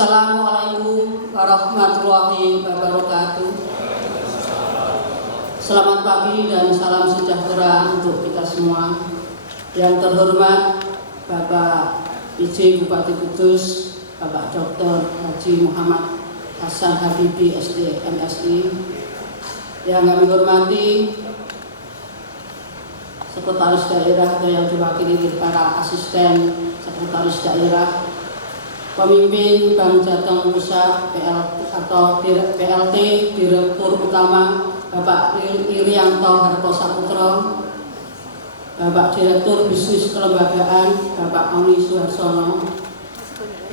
Assalamualaikum warahmatullahi wabarakatuh. Selamat pagi dan salam sejahtera untuk kita semua. Yang terhormat Bapak PJ Bupati Kudus, Bapak Dr. Haji Muhammad Hasan Habibi SD MSI. Yang kami hormati Sekretaris Daerah atau yang diwakili para asisten Sekretaris Daerah, pemimpin Bank Jateng Pusat PLT Direktur Utama Bapak Irianto Harto Saputra, Bapak Direktur Bisnis Kelembagaan Bapak Oni Suharsono,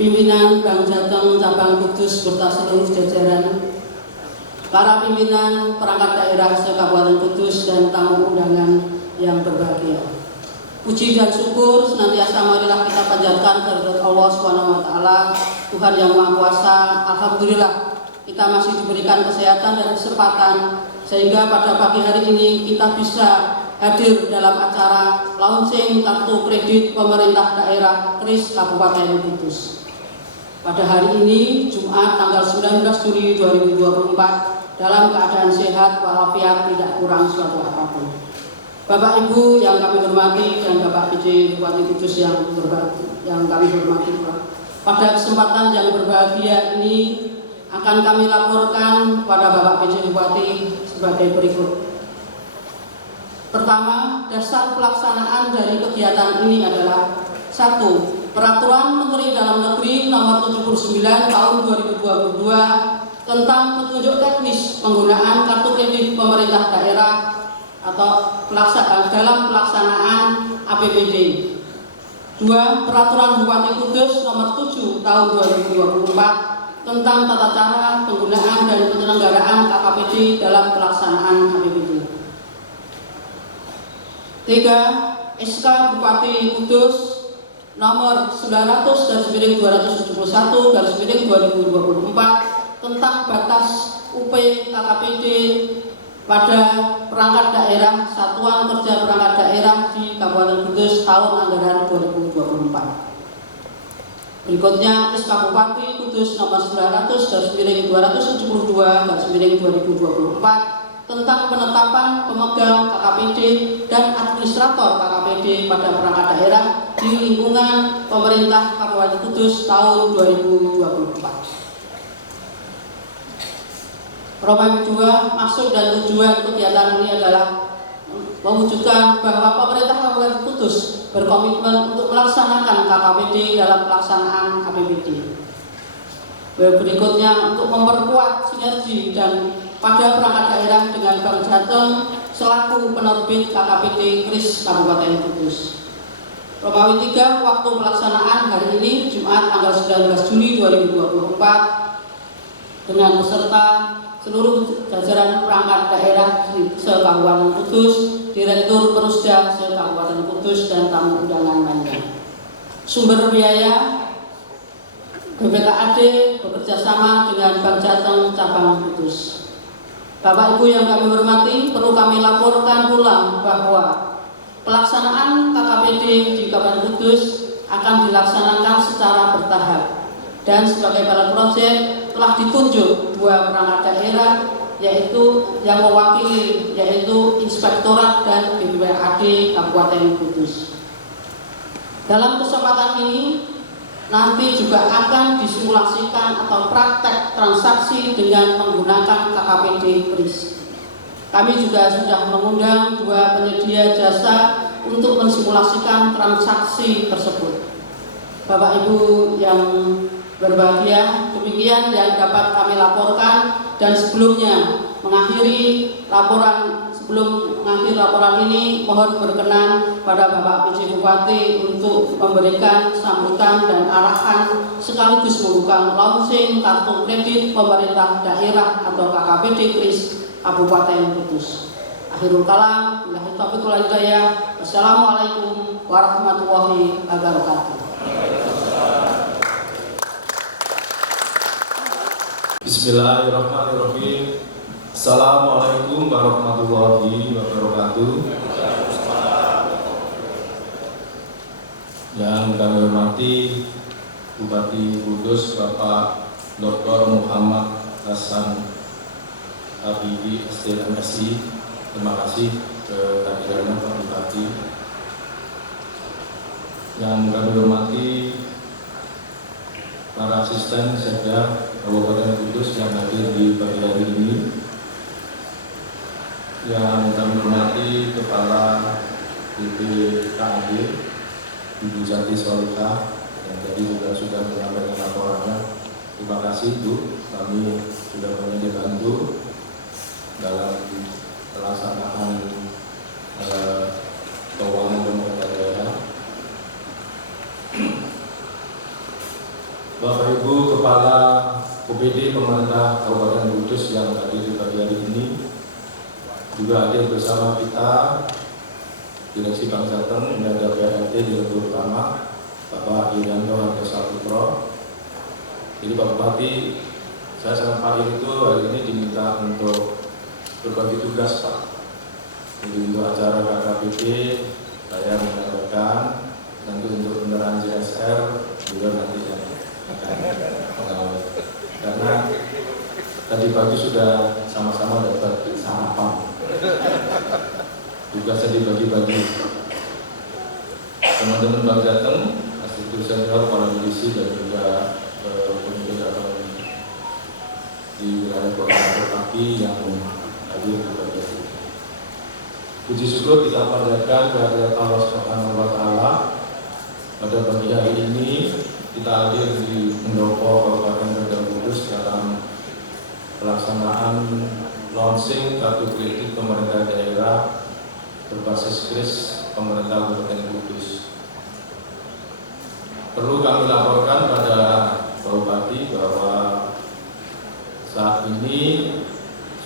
pimpinan Bank Jateng Cabang Kudus serta seluruh jajaran, para pimpinan perangkat daerah se-Kabupaten Kudus dan tamu undangan yang berbahagia. Puji dan syukur senantiasa marilah kita panjatkan kehadirat Allah SWT, Tuhan yang Maha Kuasa. Alhamdulillah kita masih diberikan kesehatan dan kesempatan sehingga pada pagi hari ini kita bisa hadir dalam acara launching kartu kredit pemerintah daerah KRIS Kabupaten Kudus. Pada hari ini Jumat tanggal 19 Juli 2024 dalam keadaan sehat walafiat, tidak kurang suatu apapun. Bapak Ibu yang kami hormati dan Bapak PJ Bupati Kudus yang kami hormati, pada kesempatan yang berbahagia ini akan kami laporkan pada Bapak PJ Bupati sebagai berikut. Pertama, dasar pelaksanaan dari kegiatan ini adalah 1. Peraturan Menteri Dalam Negeri Nomor 79 Tahun 2022 tentang petunjuk teknis penggunaan kartu kredit pemerintah daerah atau dalam pelaksanaan APBD. 2. Peraturan Bupati Kudus Nomor 7 Tahun 2024 tentang tata cara penggunaan dan penyelenggaraan KKPD dalam pelaksanaan APBD. 3. SK Bupati Kudus Nomor 900/271/2024 tentang batas UP KKPD pada perangkat daerah Satuan Kerja Perangkat Daerah di Kabupaten Kudus tahun anggaran 2024. Berikutnya SK Bupati Kudus Nomor 900/272/2024 tentang penetapan pemegang KKPD dan administrator KKPD pada perangkat daerah di lingkungan pemerintah Kabupaten Kudus tahun 2024. Program kedua, maksud dan tujuan kegiatan ini adalah mewujudkan bahwa pemerintah Kabupaten Kudus berkomitmen untuk melaksanakan KKPD dalam pelaksanaan APBD. Berikutnya, untuk memperkuat sinergi dan pada perangkat daerah dengan Bank Jateng selaku penerbit KKPD KRIS Kabupaten Kudus. Program 3, waktu pelaksanaan hari ini Jumat tanggal 19 Juli 2024 dengan peserta seluruh jajaran perangkat daerah se-Kabupaten Kudus, Direktur Perusda se-Kabupaten Kudus dan tamu undangan lainnya. Sumber biaya BPKAD bekerjasama dengan Bank Jateng Cabang Kudus. Bapak Ibu yang kami hormati, perlu kami laporkan ulang bahwa pelaksanaan KKPD di Kabupaten Kudus akan dilaksanakan secara bertahap dan sebagai pilot project telah ditunjuk 2 perangkat daerah yaitu yang mewakili yaitu Inspektorat dan BPKAD Kabupaten Kudus. Dalam kesempatan ini nanti juga akan disimulasikan atau praktek transaksi dengan menggunakan KKPD KRIS. Kami juga sudah mengundang 2 penyedia jasa untuk mensimulasikan transaksi tersebut. Bapak Ibu yang berbahagia, demikian yang dapat kami laporkan, dan sebelum mengakhiri laporan ini mohon berkenan pada Bapak PJ Bupati untuk memberikan sambutan dan arahan sekaligus membuka launching kartu kredit pemerintah daerah atau KKPD KRIS Kabupaten Kudus. Akhirul kalam, billahi taufiq wal hidayah. Wassalamualaikum warahmatullahi wabarakatuh. Bismillahirrahmanirrahim. Assalamualaikum warahmatullahi wabarakatuh. Yang kami hormati Bupati Kudus Bapak Dr. Muhammad Hasan Habibie SDMSI. Terima kasih kehadirannya Pak Bupati. Yang kami hormati para asisten Sekda Kabupaten Kudus yang hadir di pagi hari ini. Yang kami hormati Kepala BPKAD Ibu Jati Solika yang tadi juga sudah menyampaikan laporannya. Terima kasih Bu, kami sudah banyak dibantu dalam pelaksanaan keuangan pemerintah daerah. Bapak Ibu Kepala OPD Pemerintah Kabupaten Kudus yang hadir di pagi hari ini, juga hadir bersama kita Direksi Bank Jateng, ini ada PRT Direktur Utama Bapak Irianto Hartosaputro. Jadi Pak Bupati, saya sama Pak Ir itu hari ini diminta untuk berbagi tugas Pak. Jadi untuk acara KKPD saya menyampaikan, nanti untuk kendaraan JSR juga nanti yang akan mengawal. Karena tadi pagi sudah sama-sama dapat sarapan. Tugasnya dibagi-bagi. Teman-teman Bank Jateng, Asisten Senior, para divisi dan juga pemimpin cabang di wilayah Kabupaten Pati yang hadir di pagi hari. Puji syukur kita panjatkan kehadirat Allah Subhanahu wa Ta'ala. Pada pagi hari ini kita hadir di Pendopo Kabupaten Kudus dalam pelaksanaan launching kartu kredit pemerintah daerah berbasis kris pemerintah Kabupaten Kudus. Perlu kami laporkan pada Pak Bupati bahwa saat ini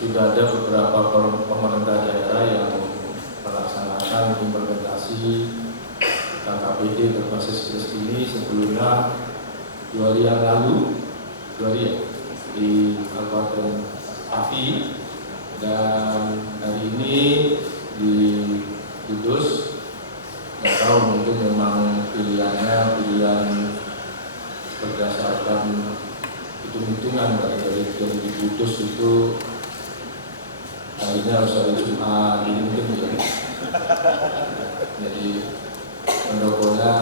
sudah ada beberapa pemerintah daerah yang melaksanakan implementasi KKPD berbasis kris ini sebelumnya 2 hari yang lalu, 2 hari ya, di Kabupaten Pati, dan hari ini di Kudus. Nggak tahu, mungkin memang pilihan berdasarkan hitung-hitungan dari di Kudus itu akhirnya harus hari Jumat ini mungkin ya. Jadi pendoponya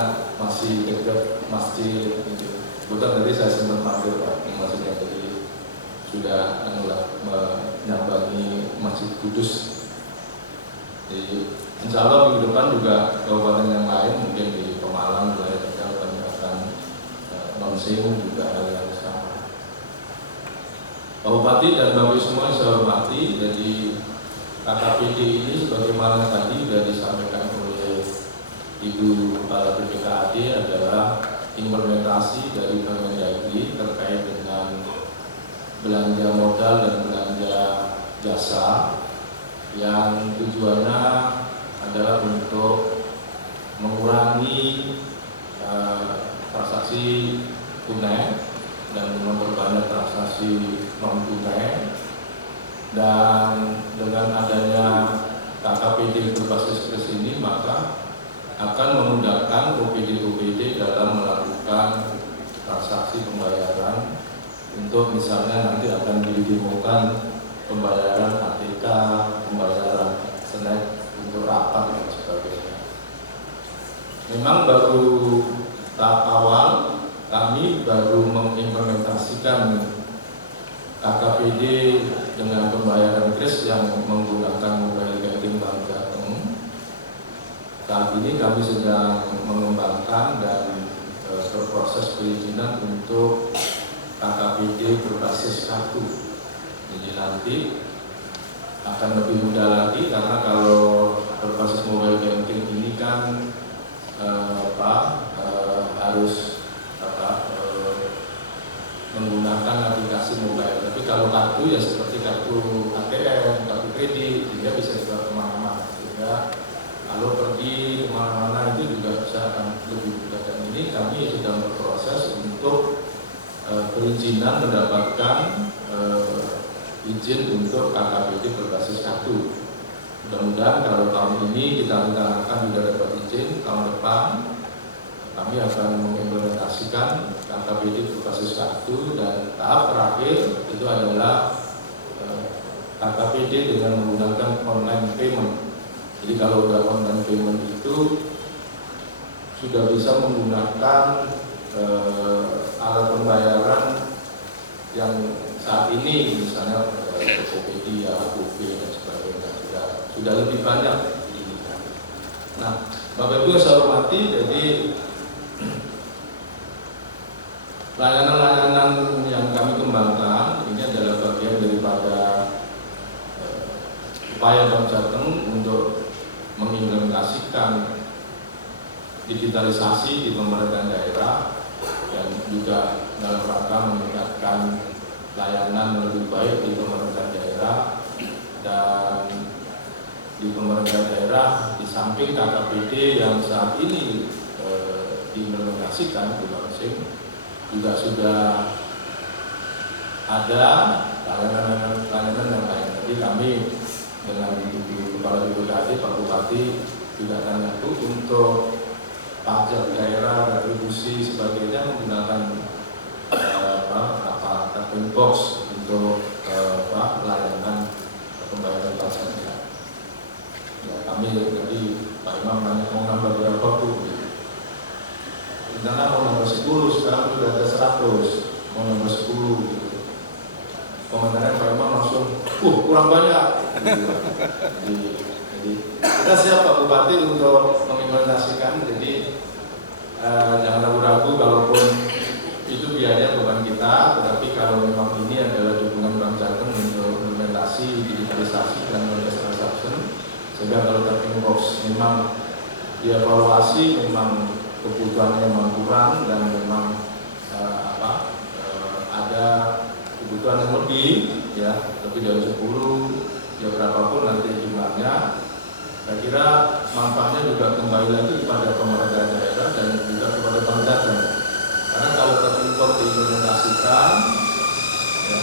masih dekat masjid gitu. Kebetulan tadi saya sempat mampir Pak, maksudnya jadi sudah menyambangi Masjid Kudus. Jadi insya Allah minggu depan juga kabupaten yang lain, mungkin di Pemalang, wilayah Tegal kami akan launching juga hal yang sama. Pak Bupati dan Bapak semua yang saya hormati, jadi KKPD ini sebagaimana tadi sudah disampaikan oleh Ibu Kepala BPKAD adalah implementasi dari Kemendagri terkait dengan belanja modal dan belanja jasa yang tujuannya adalah untuk mengurangi transaksi tunai dan memperbanyak transaksi non tunai. Dan dengan adanya KKPD berbasis kris ini maka akan memudahkan OPD dalam melakukan transaksi pembayaran untuk misalnya nanti akan didemokan pembayaran ATK, pembayaran snack untuk rapat dan sebagainya. Memang baru tahap awal, kami baru mengimplementasikan KKPD dengan pembayaran kris yang menggunakan mobile banking Bank Jateng. Saat ini kami sedang mengembangkan dan berproses perizinan untuk KKPD berbasis kartu. Jadi nanti akan lebih mudah lagi karena kalau berbasis mobile banking ini kan harus menggunakan aplikasi mobile. Tapi kalau kartu ya seperti kartu ATM, kartu kredit, dia bisa dibawa kemana-mana. Sehingga kalau pergi kemana-mana itu juga bisa akan lebih mudah. Dan ini kami sedang berproses untuk perizinan mendapatkan izin untuk KKPD berbasis kartu. Mudah-mudahan kalau tahun ini kita rencanakan sudah dapat izin, tahun depan kami akan mengimplementasikan KKPD berbasis kartu, dan tahap terakhir itu adalah KKPD dengan menggunakan online payment. Jadi kalau udah online payment itu sudah bisa menggunakan alat pembayaran yang saat ini misalnya Tokopedia, GoPay dan sebagainya sudah lebih banyak. Nah, Bapak Ibu saya hormati, jadi layanan-layanan yang kami kembangkan ini adalah bagian daripada upaya Bank Jateng untuk mengimplementasikan digitalisasi di pemerintahan daerah dan juga dalam rangka meningkatkan layanan lebih baik di pemerintahan daerah. Dan di pemerintahan daerah di samping KKPD yang saat ini diimplementasikan di launching, juga sudah ada layanan yang lain. Jadi kami dengan Kepala BPKD, Pak Bupati juga tanya untuk pajak daerah, retribusi sebagainya menggunakan tapping box untuk layanan pembayaran pajaknya. Ya, kami jadi Pak Imam nanya mau nambah berapa Bu? Rencana mau nambah 10, sekarang sudah ada 100, mau nambah 10 gitu. Komentarnya Pak Imam langsung, kurang banyak. Jadi kita siap Pak Bupati untuk mengimplementasikan. Jadi jangan ragu-ragu, kalaupun itu biayanya bukan kita, tetapi kalau memang ini adalah dukungan Bank Jateng untuk implementasi digitalisasi dan non-cash transaction, sehingga kalau tapping box memang dievaluasi, memang kebutuhannya memang kurang dan memang ada kebutuhan yang lebih, ya lebih dari 10, ya berapapun nanti jumlahnya. Saya kira manfaatnya juga kembali lagi kepada pemerintah daerah dan juga kepada Bank Jateng. Karena kalau terimport diimplementasikan, ya,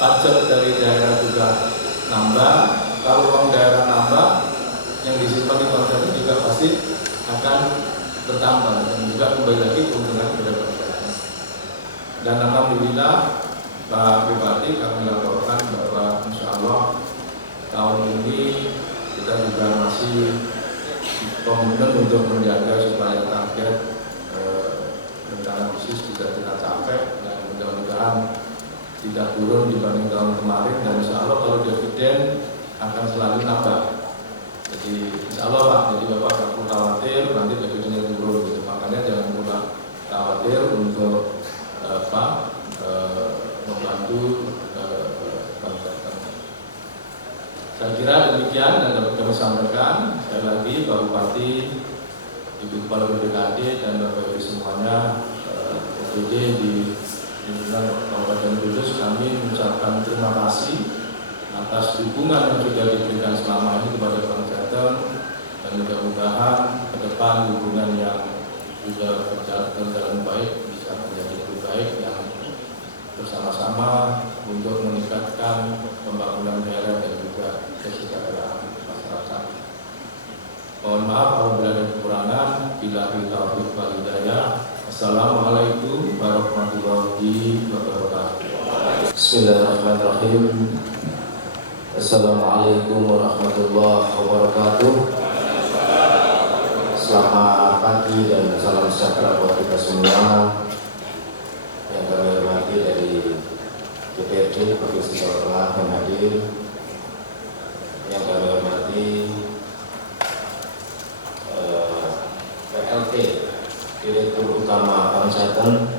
pajak dari daerah juga nambah. Kalau uang daerah nambah, yang disimpan di Bank Jateng juga pasti akan bertambah dan juga kembali lagi keuntungan kepada Bank Jateng. Dan alhamdulillah Pak Bupati kami laporkan bahwa insya Allah tahun ini kita juga masih komitmen untuk menjaga supaya target rencana bisnis bisa kita capai dan mudah-mudahan tidak turun dibanding tahun kemarin, dan insya Allah kalau dividen akan selalu nambah. Jadi insya Allah Pak, jadi Bapak tak perlu khawatir nanti dividennya turun gitu. Makanya jangan pernah khawatir untuk membantu Bank Jateng. Saya kira demikian dan dapat kami sampaikan. Sekali lagi Pak Bupati, Ibu Kepala BPKD dan Bapak Ibu semuanya, OPD di lingkungan Kabupaten Kudus, kami mengucapkan terima kasih atas dukungan yang sudah diberikan selama ini kepada Bank Jateng, dan mudah-mudahan ke depan hubungan yang sudah berjalan baik bisa menjadi lebih baik, yang bersama-sama untuk meningkatkan pembangunan daerah dan juga kesejahteraan masyarakat. Mohon maaf apabila ada kekurangan. Billahi taufiq wal hidayah. Assalamualaikum warahmatullahi wabarakatuh. Bismillahirrahmanirrahim. Assalamualaikum warahmatullahi wabarakatuh. Selamat pagi dan salam sejahtera buat kita semua. Yang kami hormati dari DPRD Provinsi Jawa Tengah yang hadir, yang kami hormati PLT Direktur Utama Bank Jateng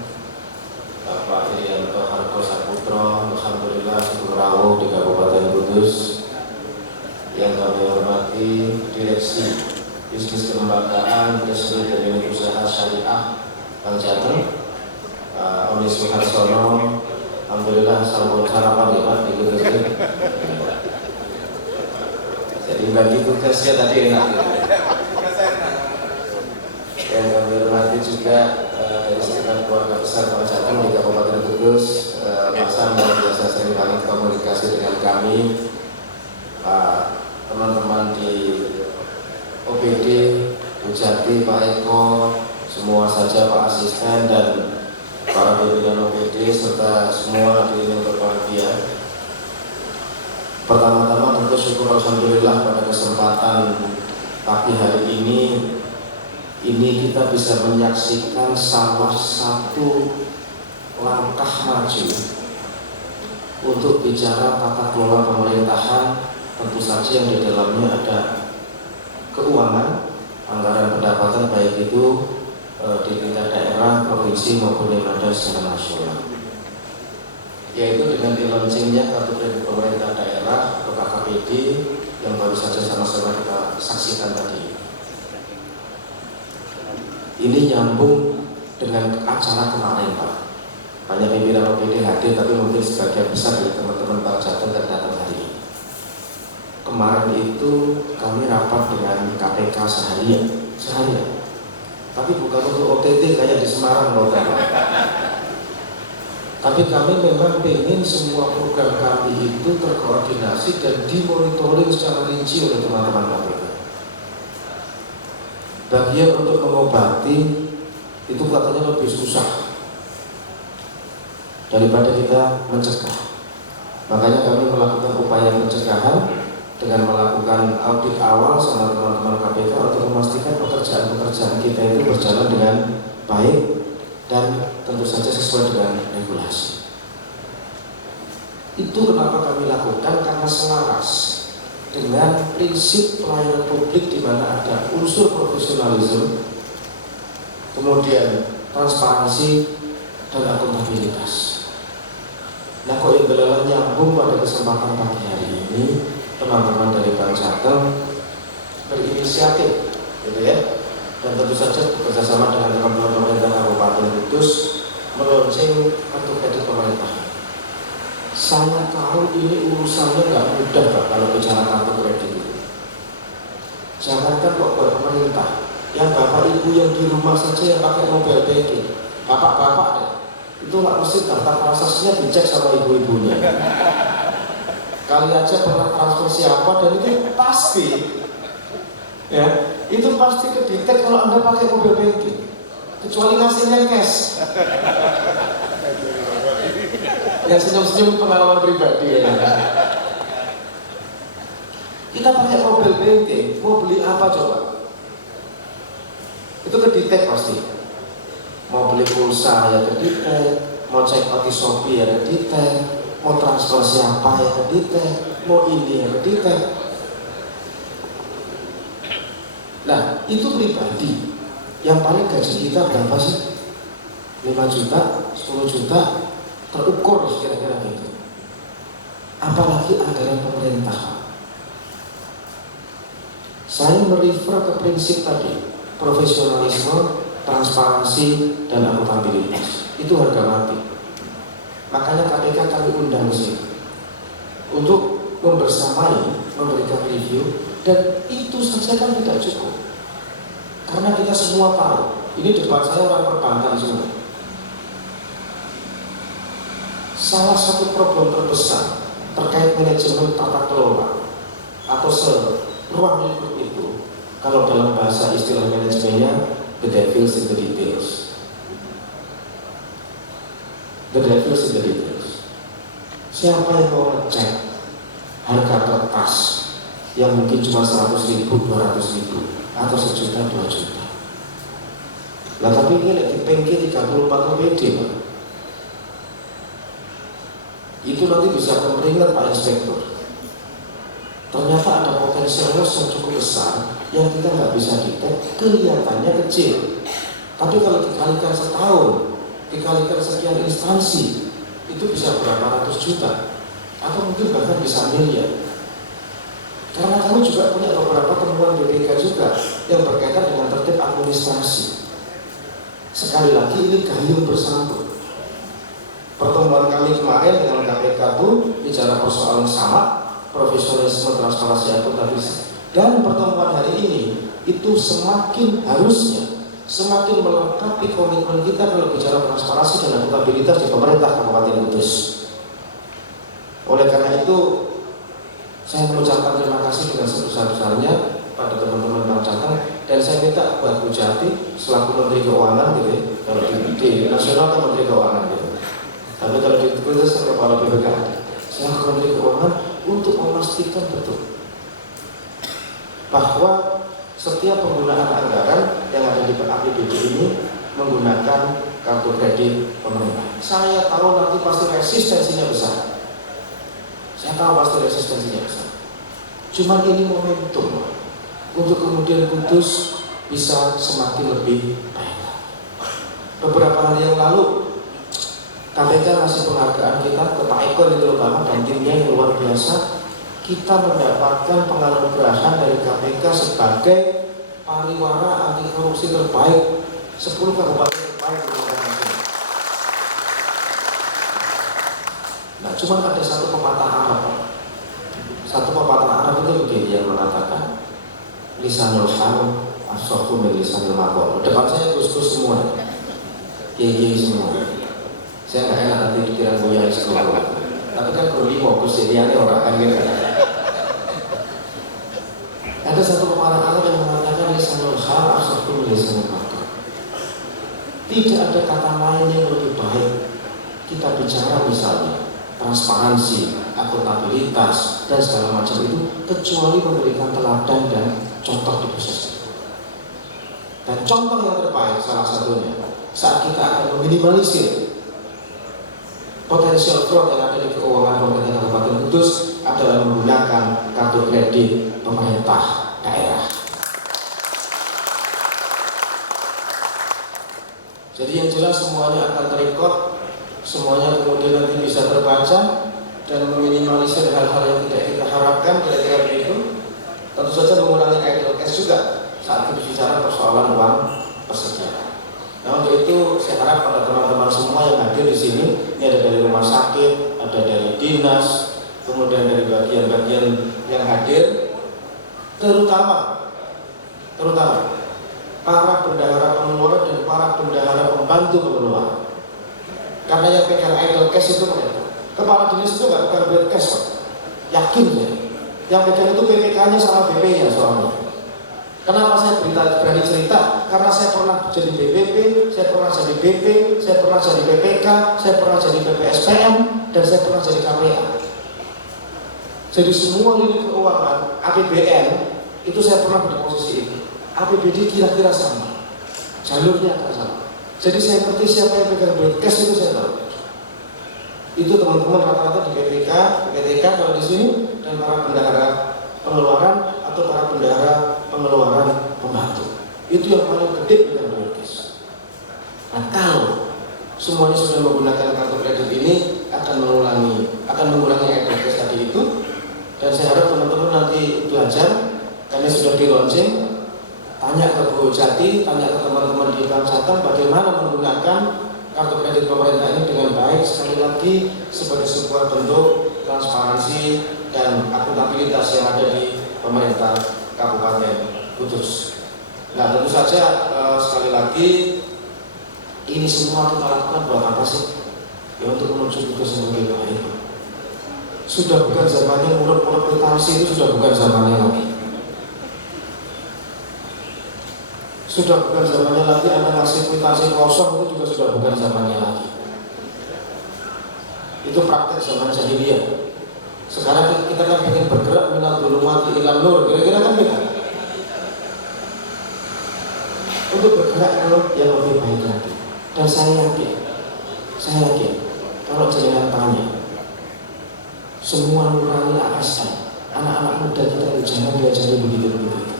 Bapak Irianto Harko Saputra, alhamdulillah Rawo di Kabupaten Kudus, yang kami hormati Direksi Bisnis Kelembagaan Industri dan Unit Usaha Syariah Bank Jateng, Onis Miharsono, alhamdulillah sarapan ya Pak di Kudus. Jadi bagi tugasnya tadi enak. Yang kami hormati juga dari sekitar keluarga besar Bank Jateng di Kabupaten Kudus, Mas Sam yang biasa sering banget komunikasi dengan kami, teman-teman di OPD, Bu Jati, Pak Eko, semua saja Pak Asisten dan para pimpinan OPD serta semua hadirin yang berbahagia. Pertama-tama tentu syukur alhamdulillah pada kesempatan pagi hari ini kita bisa menyaksikan salah satu langkah maju untuk bicara tata kelola pemerintahan, tentu saja yang di dalamnya ada keuangan, anggaran pendapatan baik itu di tingkat daerah, provinsi maupun yang ada secara nasional, yaitu dengan di-launchingnya kartu kredit pemerintah daerah atau KKPD yang baru saja sama-sama kita saksikan tadi. Ini nyambung dengan acara kemarin Pak. Banyak pimpinan OPD hadir, tapi mungkin sebagian besar dari teman-teman Pak Jateng dan datang hari ini. Kemarin itu kami rapat dengan KPK seharian. Tapi bukan untuk OTT kayak di Semarang loh kan. Tapi kami memang ingin semua program kami itu terkoordinasi dan dimonitoring secara rinci oleh teman-teman KPK. Bagian untuk mengobati itu katanya lebih susah daripada kita mencegah. Makanya kami melakukan upaya pencegahan dengan melakukan audit awal sama teman-teman KPK untuk memastikan pekerjaan-pekerjaan kita itu berjalan dengan baik dan tentu saja sesuai dengan regulasi. Itu kenapa kami lakukan, karena selaras dengan prinsip pelayanan publik di mana ada unsur profesionalisme, kemudian transparansi dan akuntabilitas. Nah, kok yang belalang nyambung pada kesempatan pagi hari ini, teman-teman dari Bank Jateng berinisiatif, gitu ya. Dan tentu saja bekerjasama dengan teman-teman pemerintah Kabupaten Kudus meluncurkan kartu kredit pemerintah. Saya tahu ini urusannya nggak mudah Pak kalau bicara kartu kredit itu. Jangankan kok buat pemerintah, yang bapak ibu yang di rumah saja yang pakai mobile banking, bapak-bapak deh, itu nggak mesti daftar transaksinya dicek sama ibu-ibunya. Kali aja pernah transfer siapa dan itu pasti, ya, itu pasti kedetek kalau Anda pakai mobile banking, kecuali ngasihnya cash. Ya, senyum-senyum pengalaman pribadi ya. Kita pakai mobile banking, mau beli apa coba? Itu kedetek pasti. Mau beli pulsa ya kedetek, mau cek di Shopee ya kedetek, mau transfer siapa ya kedetek, mau ini ya kedetek. Nah, itu pribadi. Yang paling gaji kita berapa sih? 5 juta, 10 juta, terukur kira-kira gitu. Apalagi anggaran pemerintah. Saya merefer ke prinsip tadi, profesionalisme, transparansi, dan akuntabilitas. Itu harga mati. Makanya KPK kami undang sih untuk membersamai, memberikan review, dan itu saja kan tidak cukup. Karena kita semua tahu, ini depan saya orang perbankan semua. Salah satu problem terbesar terkait manajemen tata kelola atau ruang lingkup itu, kalau dalam bahasa istilah manajemennya, the devil's in the details. The devil's in the details. Siapa yang mau ngecek harga kertas yang mungkin cuma 100.000, 200.000 atau 1 juta, 2 juta? Nah, tapi ini lagi pengki 34 OPD Pak. Itu nanti bisa memperingat Pak Inspektur. Ternyata ada potensial loss yang cukup besar yang kita nggak bisa detek, kelihatannya kecil. Tapi kalau dikalikan setahun, dikalikan sekian instansi, itu bisa berapa ratus juta, atau mungkin bahkan bisa miliar. Karena kami juga punya beberapa temuan BPK juga yang berkaitan dengan tertib administrasi. Sekali lagi ini gayung bersambut. Pertemuan kami kemarin dengan KPK itu bicara persoalan sama, profesionalisme, transparansi, akuntabilitas. Dan pertemuan hari ini itu semakin harusnya semakin melengkapi komitmen kita kalau bicara transparansi dan akuntabilitas di pemerintah Kabupaten Kudus. Oleh karena itu, saya mengucapkan terima kasih dengan sebesar-besarnya pada teman-teman Bank Jateng, dan saya minta buat Bu Jati selaku Menteri Keuangan gitu ya, kalau di nasional kan Menteri Keuangan gitu, tapi kalau di khusus Kepala BPKAD selaku Menteri Keuangan untuk memastikan betul bahwa setiap penggunaan anggaran yang ada di APBD ini menggunakan kartu kredit pemerintah. Saya tahu nanti pasti resistensinya besar. Saya tahu pasti resistensinya besar. Cuma ini momentum untuk kemudian Kudus bisa semakin lebih baik. Beberapa hari yang lalu KPK ngasih penghargaan kita ke Pak Eko di Terutama dan timnya yang luar biasa. Kita mendapatkan penganugerahan dari KPK sebagai pariwara anti korupsi terbaik 10 kabupaten terbaik di Indonesia. Nah, cuma ada satu pepatah Arab. Satu pepatah Arab itu begini yang mengatakan lisanul hal ashaku min lisanil maqal. Depan saya gus-gus semua, kiai semua. Saya nggak enak nanti pikiran Buya sekolah. Tapi kan perlu fokus jadi orang kan gitu. Ada satu pepatah Arab yang mengatakan lisanul hal ashaku min lisanil maqal. Tidak ada kata lain yang lebih baik kita bicara misalnya transparansi, akuntabilitas, dan segala macam itu kecuali memberikan teladan dan contoh di proses. Dan contoh yang terbaik salah satunya saat kita akan meminimalisir potensial fraud yang ada di keuangan pemerintah Kabupaten Kudus adalah menggunakan kartu kredit pemerintah daerah. Jadi yang jelas semuanya akan terekod, semuanya kemudian nanti bisa terbaca dan meminimalisir hal-hal yang tidak kita harapkan kira-kira begitu. Tentu saja mengurangi idle cash juga saat kita bicara persoalan uang persediaan. Nah, untuk itu saya harap pada teman-teman semua yang hadir di sini, ini ada dari rumah sakit, ada dari dinas, kemudian dari bagian-bagian yang hadir, terutama para bendahara pengeluaran dan para bendahara pembantu pengeluaran. Karena yang pegang idle cash itu mereka. Kepala dinas itu nggak pegang duit cash, Pak. Yakin ya. Yang pegang itu PPK-nya sama BP-nya soalnya. Kenapa saya berani cerita? Karena saya pernah jadi BPP, saya pernah jadi BP, saya pernah jadi PPK, saya pernah jadi PPSPM, dan saya pernah jadi KPA. Jadi semua lini keuangan, APBN, itu saya pernah di posisi itu. APBD kira-kira sama, jalurnya akan sama. Jadi saya ngerti siapa yang pegang duit cash itu saya tahu. Itu teman-teman rata-rata di PPK kalau di sini, dan para bendahara pengeluaran atau para bendahara pengeluaran pembantu. Itu yang paling gede pegang duit cash. Nah, kalau semuanya sudah menggunakan kartu kredit ini akan mengurangi idle cash tadi itu. Dan saya harap teman-teman nanti belajar, karena sudah di launching. Tanya ke Bu Jati, tanya ke teman-teman di Bank Jateng bagaimana menggunakan kartu kredit pemerintah ini dengan baik, sekali lagi sebagai sebuah bentuk transparansi dan akuntabilitas yang ada di pemerintah Kabupaten Kudus. Nah, tentu saja sekali lagi ini semua kita lakukan buat apa sih? Ya, untuk menuju Kudus yang lebih baik. Sudah bukan zamannya muruk-muruk kwitansi, itu sudah bukan zamannya lagi. Sudah bukan zamannya lagi ada ngasih kwitansi kosong, itu juga sudah bukan zamannya lagi. Itu praktek zaman jahiliyah. Sekarang kita kan ingin bergerak minal dhulumati ilan nur, kira-kira kan gitu. Untuk bergerak yang lebih baik lagi. Dan saya yakin kalau jenengan tanya semua nurani ASN, anak-anak muda kita itu jangan diajari begitu-begitu.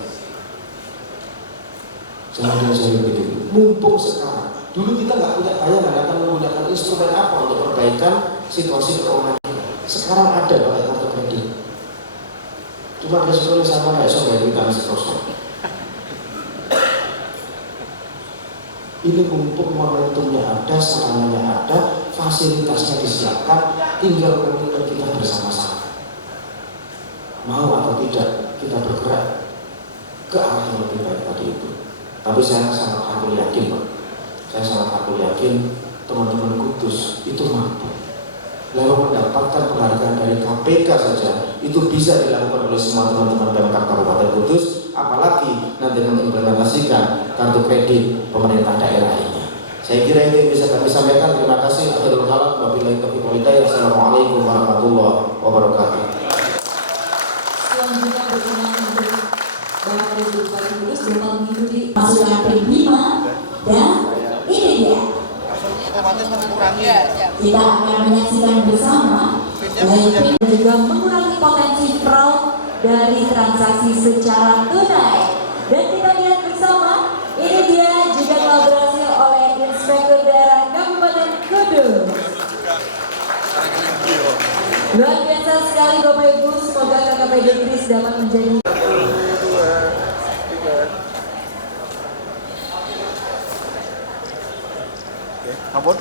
Jangan diajari begitu. Mumpung sekarang, dulu kita nggak punya bayangan akan menggunakan instrumen apa untuk perbaikan situasi keuangan kita. Sekarang ada pakai kartu kredit. Cuma resikonya sama kayak sobat kita masih kosong. Ini mumpung momentumnya ada, sarannya ada, fasilitasnya disiapkan, tinggal komitmen kita bersama-sama. Mau atau tidak kita bergerak ke arah yang lebih baik tadi itu. Tapi saya sangat yakin, Pak. Saya sangat yakin teman-teman Kudus itu mampu. Lalu mendapatkan penghargaan dari KPK saja itu bisa dilakukan oleh semua teman-teman Pemkab Kabupaten Kudus, apalagi nanti mengimplementasikan kartu kredit pemerintah daerah ini. Saya kira itu yang bisa kami sampaikan. Terima kasih. Wabillahi taufiq wal hidayah. Assalamualaikum warahmatullahi wabarakatuh. Selanjutnya berkenan untuk Bapak Ibu Bupati Kudus Bapak mengikuti pasukan P5 dan ini dia. Kita akan menyaksikan bersama dan juga mengurangi potensi fraud dari transaksi secara tunai. Dan kita lihat bersama, ini dia juga kolaborasi oleh Inspektur Daerah Kabupaten Kudus. Luar biasa sekali Bapak Ibu, semoga KKPD Kris dapat menjadi Ampun.